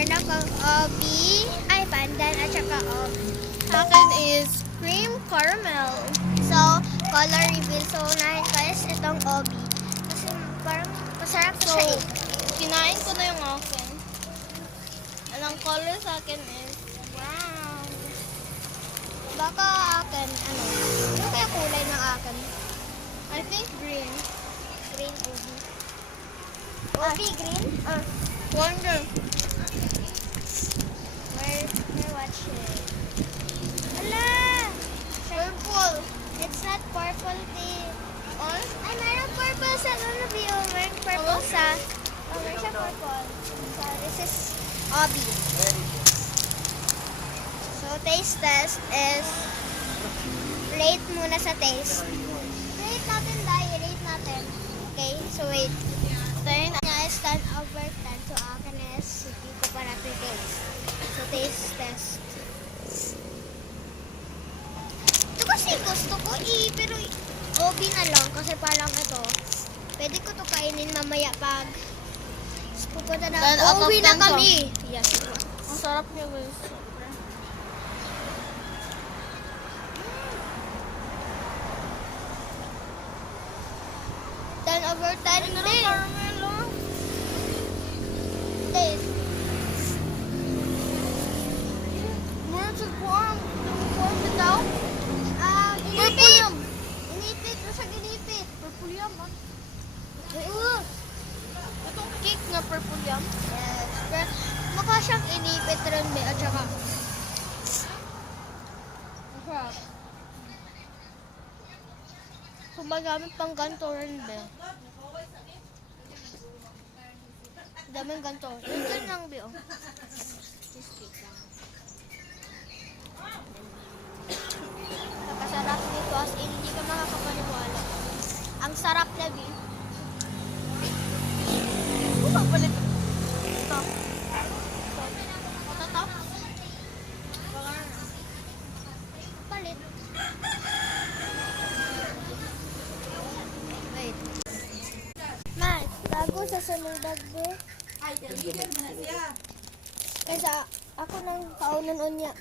meron akong obi, ay pandan at saka obi. Sa akin is cream caramel. So, color reveal. So, unahin guys, itong obi. Kasi parang masarap So, siya eh. kinain ko na yung akin. Anong color sa akin is brown. Baka akin, ano kaya kulay ng akin? I think green. Green obi. Obi green? Wonder. We're watching. Ala! Purple. It's not purple tea. Or? Ay, mayroong purple sa Lulubio. Mayroong purple sa... Oh, mayroon siya purple. So, this is obi. So, taste test is... Rate muna sa taste. Rate natin, Dai. Rate natin. Okay, so wait. 10. Guys, 10 over 10. So, akin is hindi ko pa natin taste. So, taste test. Ito kasi gusto ko pero obi na lang kasi parang ito. Pwede ko to kainin mamaya pag pupunta na. Then, out of Uwi na 10 to. kami. Yes. Ang sarap niya guys. Sobra. Ten over 10 Ano din. caramel oh? Taste. Meron sa form. Form bitaw. Purple Inipit. yam. Inipit. Nasa inipit. Purple yam ah. Oo. Itong cake nga purple yam. Yes. Pero mukha siyang inipit rin be. At saka Masarap. Kung magamit pang ganito rin be. Daming ganito. Yun lang be oh. just wait lang. Napakasarap nito as in hindi ka makakapaniwala. Ang sarap na be. Kung magpalit. Ito. Ito. Palit. Wait. Mas, bago sa sunod be. Kaysa ako nang kaunan niya.